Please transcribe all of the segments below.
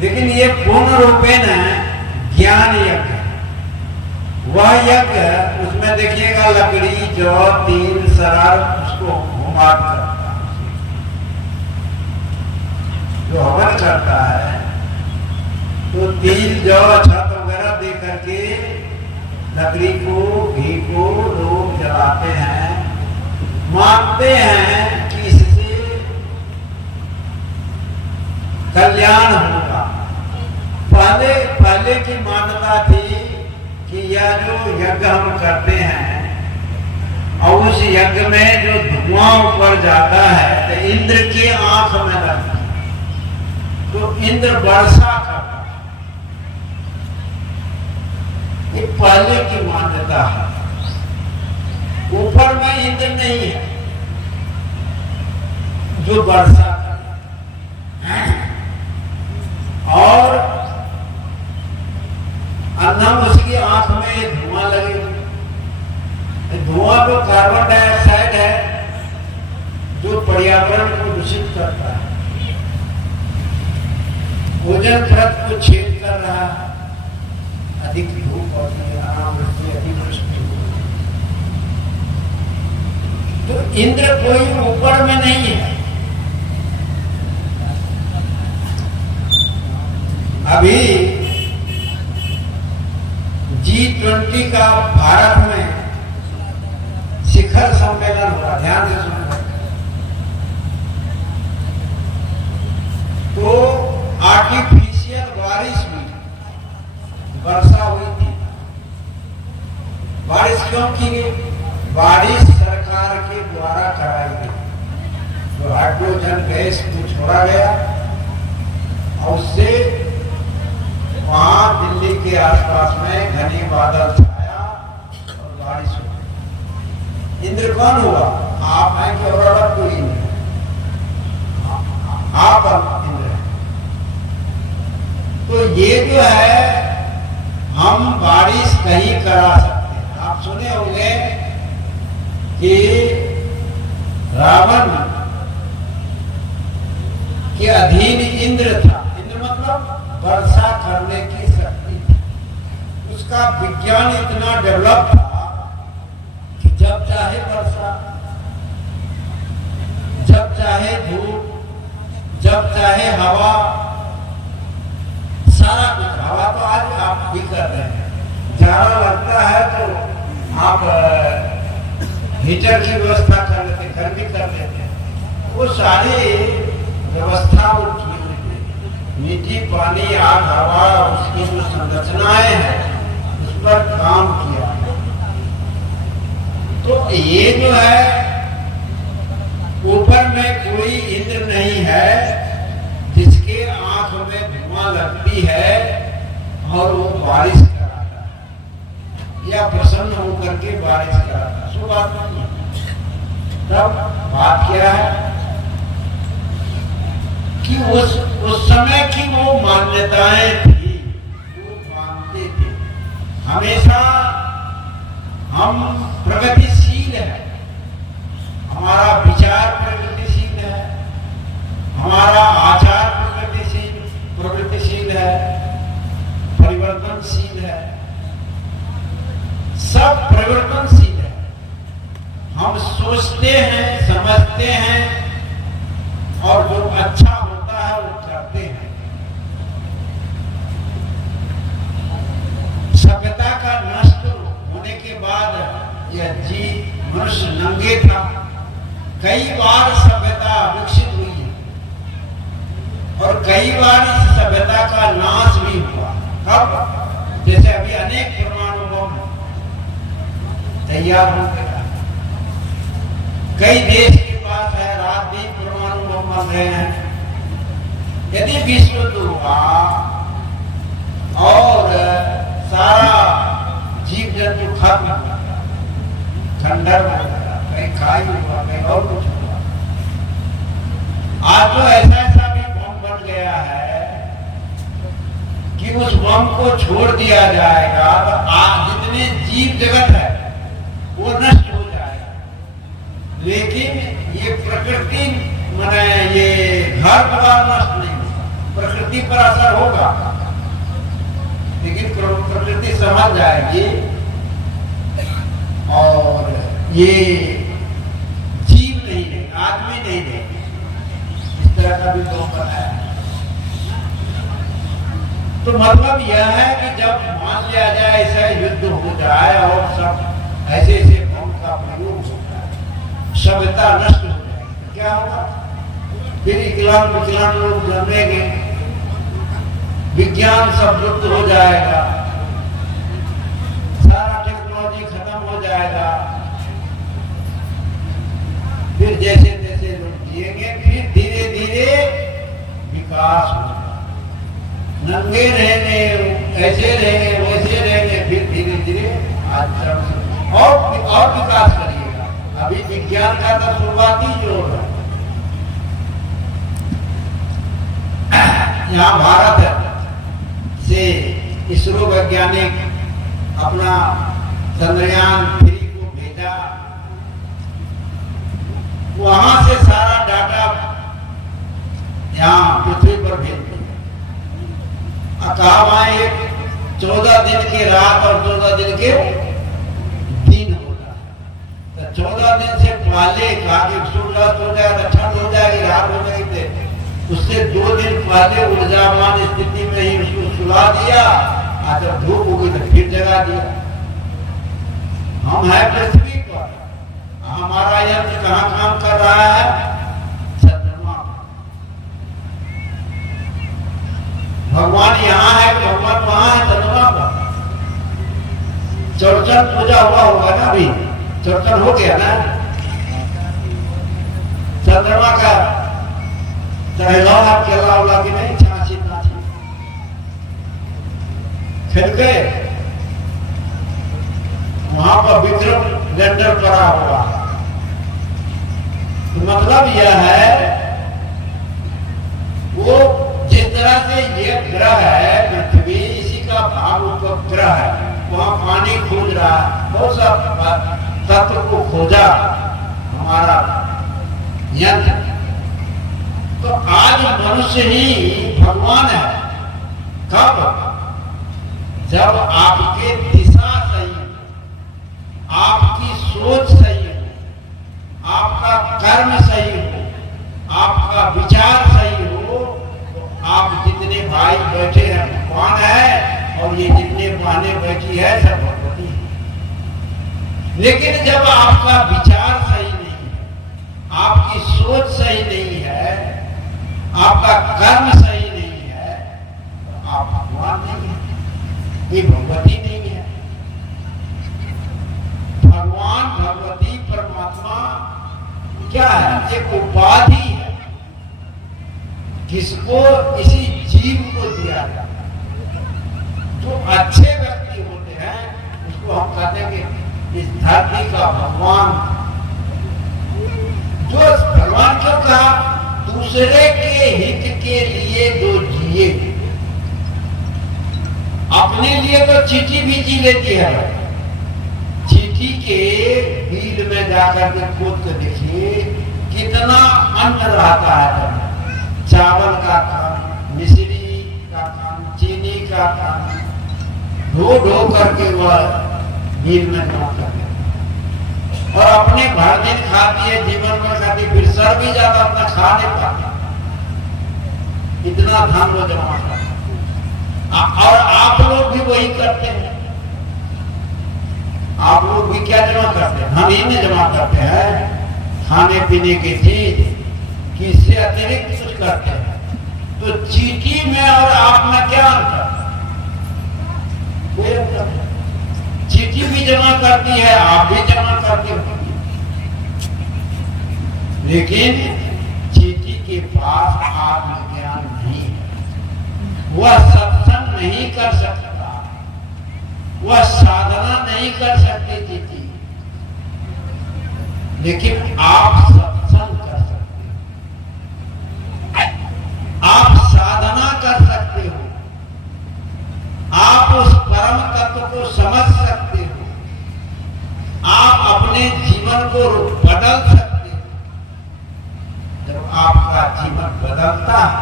लेकिन ये पूर्ण रूपेण ज्ञान यज्ञ, वह यज्ञ उसमें देखिएगा लकड़ी जौ तिल सरार उसको घुमा करता है, जो हवन करता है तो तिल जौ छत वगैरह दे करके लकड़ी को घी को लोग जलाते हैं, मानते हैं कि इससे कल्याण होगा। पहले की मान्यता थी कि यह जो यज्ञ हम करते हैं और उस यज्ञ में जो धुआं ऊपर जाता है तो इंद्र की आंख में लगता है, तो इंद्र वर्षा करता है। ये पहले की मान्यता है। ऊपर में इंद्र नहीं है जो वर्षा करता है, और अन्नम उसकी आंख में धुआं लगे। धुआं तो कार्बन डाइऑक्साइड है जो पर्यावरण को दूषित करता है, ओजोन परत को छेद कर रहा है, अधिक धूप होती है, अनावृष्टि अतिवृष्टि। तो इंद्र कोई ऊपर में नहीं है। अभी G20 का भारत में शिखर सम्मेलन हुआ, ध्यान से सुनना। तो आर्टिफिशियल बारिश हुई, वर्षा हुई थी। बारिश क्यों की गई? बारिश सरकार के द्वारा कराई गई। जो हाइड्रोजन गैस को छोड़ा गया और उससे वहां दिल्ली के आसपास में घने बादल छाया और बारिश हुई। इंद्र कौन हुआ? आप हैं कि और अलग कोई इंद्र? आप इंद्र हैं। तो ये जो है हम बारिश नहीं करा सकते। आप सुने होंगे कि रावण के अधीन इंद्र था। इंद्र मतलब वर्षा करने की शक्ति थी। उसका विज्ञान इतना डेवलप था कि जब चाहे वर्षा, जब चाहे धूप, जब चाहे हवा, सारा कुछ। हवा तो आज आप भी कर रहे हैं, जाड़ा लगता है तो आप हीटर की व्यवस्था कर लेते, गर्मी कर लेते हैं। वो सारी व्यवस्था मिट्टी पानी आग हवा उसकी जो संरचनाएं हैं उस पर काम किया। तो ये जो है ऊपर में कोई इंद्र नहीं है जिसके आंख में धुआं लगती है और वो बारिश कराता है या प्रसन्न होकर के बारिश कराता है। सो बात नहीं है। तब बात क्या है कि उस समय की वो मान्यताएं थी, वो मानते थे। हमेशा हम प्रगतिशील है, हमारा विचार प्रगतिशील है, हमारा आचार प्रगतिशील है, परिवर्तनशील है, सब परिवर्तनशील है। हम सोचते हैं, समझते हैं और जो अच्छा होता है वो करते हैं। सभ्यता का नष्ट होने के बाद यह मनुष्य नंगे था। कई बार सभ्यता विकसित हुई है और कई बार इस सभ्यता का नाश भी हुआ। कब? जैसे अभी अनेक परमाणु बम तैयार हो गया, कई देश के पास है, रात दिन परमाणु बम बन रहे हैं। यदि विश्व युद्ध हुआ और सारा जीव जंतु खत्म हो गया, खंडर हो गया, कहीं खाई हुआ, कहीं और कुछ हुआ। आज तो ऐसा भी बम बन गया है कि उस बम को छोड़ दिया जाएगा तो आज जितने जीव जगत है वो नष्ट हो जाएगा। लेकिन ये प्रकृति माने ये घर द्वार नष्ट नहीं होगा, प्रकृति प्रकृति पर असर होगा, लेकिन प्रकृति समझ जाएगी और ये जीव नहीं है, आदमी नहीं है। इस तरह का भी लोग बनाया। तो मतलब यह है कि जब मान लिया जाए ऐसा युद्ध हो जाए और सब ऐसे ऐसे बम का प्रयोग होता है, सभ्यता नष्ट हो जाएगी, क्या होगा? फिर विकलांग लोग जन्मेंगे, विज्ञान सब लुप्त हो जाएगा, सारा टेक्नोलॉजी खत्म हो जाएगा। फिर जैसे जैसे लोग जिएंगे, फिर धीरे धीरे विकास होगा। नंगे रहेंगे, ऐसे रहेंगे, वैसे रहेंगे, फिर धीरे धीरे और विकास करिएगा। अभी विज्ञान का तो शुरुआती जोर है। यहाँ भारत से इसरो वैज्ञानिक अपना चंद्रयान 3 को भेजा, वहां से सारा डाटा यहाँ पृथ्वी पर भेज दिया। कहा वहां एक 14 दिन की रात और 14 दिन के दिन होता है। तो 14 दिन से पहले कहा कि सूर्यास्त हो जाएगा, ठंड हो जाएगी, रात हो जाएगी, उससे 2 दिन पहले ऊर्जावान स्थिति में ही उसको सुला दिया। जब धूप होगी तो फिर जगा दिया। हम है पृथ्वी पर, हमारा यंत्र कहाँ काम कर रहा है? चंद्रमा। भगवान यहाँ है, भगवान वहां है, चंद्रमा पर। चौरचन पूजा हुआ होगा ना, अभी चौरचन हो गया ना। चंद्रमा का केला उला की नहीं, छाछी नाची फिर गए। वहां पर विक्रम लैंडर पड़ा हुआ। तो मतलब यह है, वो जिस तरह से ये ग्रह है पृथ्वी, इसी का भाग उपग्रह है। वहां पानी खोज रहा, बहुत सा तत्व को खोजा हमारा यंत्र। तो आज मनुष्य ही भगवान है। कब? जब आपके दिशा सही हो, आपकी सोच सही हो, आपका कर्म सही हो, आपका विचार सही हो, तो आप जितने भाई बैठे हैं भगवान है, और ये जितने बहनें बैठी है सब भगवती है। लेकिन जब आपका विचार सही नहीं है, आपकी सोच सही नहीं है, आपका कर्म सही नहीं है, तो आप भगवान नहीं है, ये भगवती नहीं है। भगवान, भगवती, परमात्मा क्या है? एक उपाधि है, किसको? इसी जीव को दिया जाता है। जो अच्छे व्यक्ति होते हैं उसको हम कहते हैं कि इस धरती का भगवान। जो भगवान क्यों कहा? दूसरे के हित के लिए जो जिए, अपने लिए तो चींटी भी जी लेती है। चींटी के बिल में जाकर के खोद के देखिए कितना अन्न रहता है। चावल का कण, मिश्री का कण, चीनी का कण ढो ढो करके वह बिल में जमा करके और अपने भर दिन खाती है, जीवन में खाती, फिर सर भी जाता, अपना खा नहीं पाता, इतना धन वो जमा करता। और आप लोग भी वही करते हैं। आप लोग भी क्या जमा करते हैं? धन ही में जमा करते हैं, खाने पीने की चीज, किससे अतिरिक्त कुछ करते हैं। तो चींटी में और आप में क्या अंतर? कोई अंतर नहीं। चींटी भी जमा करती है, आप भी जमा करते हो, लेकिन चींटी के पास आत्मज्ञान नहीं है। वह सत्संग नहीं कर सकता, वह साधना नहीं कर सकती चींटी, लेकिन आप सत्संग कर सकते हो, आप साधना कर सकते हो, आप उस परम तत्व को समझ सकते हो, आप अपने जीवन को बदल सकते हो। जब आपका जीवन बदलता है,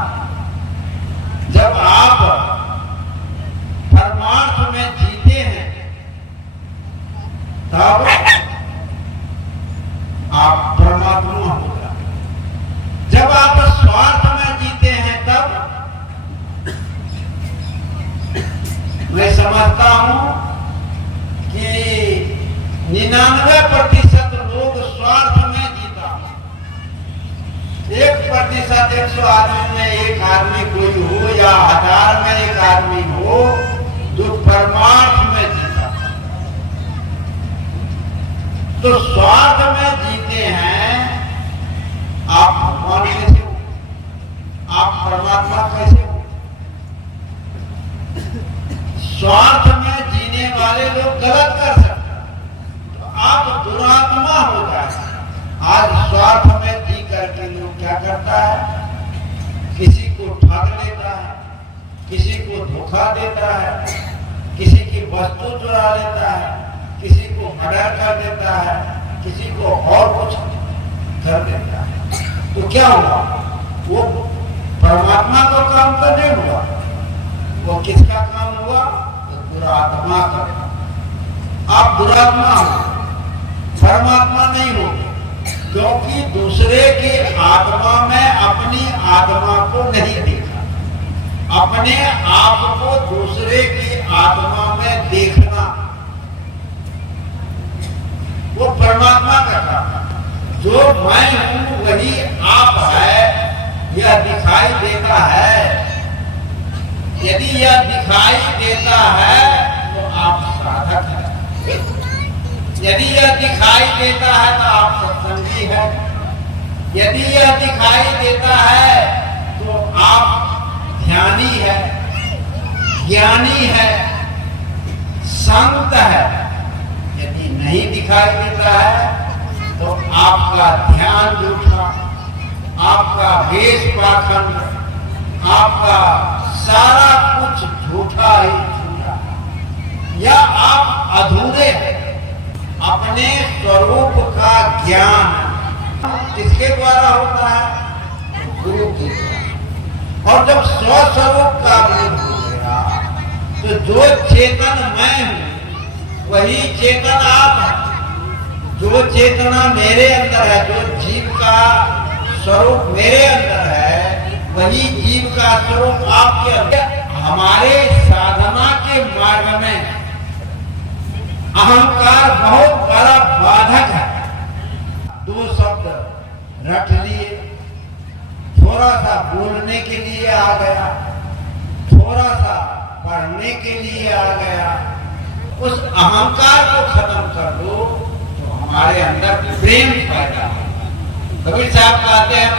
जब प्रतिशत 100 आदमी में एक आदमी कोई हो या 1000 में एक आदमी हो जो परमार्थ में जीता, तो स्वार्थ में जीते हैं। आप भगवान कैसे हो, आप परमात्मा कैसे हो? स्वार्थ में जीने वाले लोग गलत कर सकते हैं, तो आप दुरात्मा हो जाए। आज स्वार्थ में जी करके लोग क्या करता है, किसी को ठग लेता है, किसी को धोखा देता है, किसी की वस्तु चुरा लेता है, किसी को मर्डर कर देता है, किसी को और कुछ कर देता है। तो क्या हुआ, वो परमात्मा का काम तो नहीं हुआ, वो किसका काम हुआ, तो दुरात्मा का। आप दुरात्मा हो, परमात्मा नहीं हो, क्योंकि दूसरे की आत्मा में अपनी आत्मा को नहीं देखा। अपने आप को दूसरे की आत्मा में देखना वो परमात्मा का काम है। जो मैं हूं वही आप है, यह दिखाई देता है। यदि यह दिखाई देता है तो आप साधक हैं, यदि यह दिखाई देता है तो आप सत्संगी हैं, यदि यह दिखाई देता है तो आप ध्यानी है, ज्ञानी है, संत है। यदि नहीं दिखाई देता है तो आपका ध्यान झूठा, आपका वेश पाखंड, आपका सारा कुछ झूठा ही झूठा, या आप अधूरे हैं। अपने स्वरूप का ज्ञान किसके द्वारा होता है, गुरु के द्वारा। और जब स्वस्वरूप का बोध हो गया तो जो चेतन मैं हूं वही चेतन आप है। जो चेतना मेरे अंदर है, जो जीव का स्वरूप मेरे अंदर है, वही जीव का स्वरूप आपके अंदर। हमारे साधना के मार्ग में अहंकार बहुत बड़ा बाधक है। दो शब्द रट लिए, थोड़ा सा बोलने के लिए आ गया, थोड़ा सा पढ़ने के लिए आ गया, उस अहंकार को खत्म कर दो तो हमारे अंदर प्रेम पैदा हो। कबीर साहब कहते हैं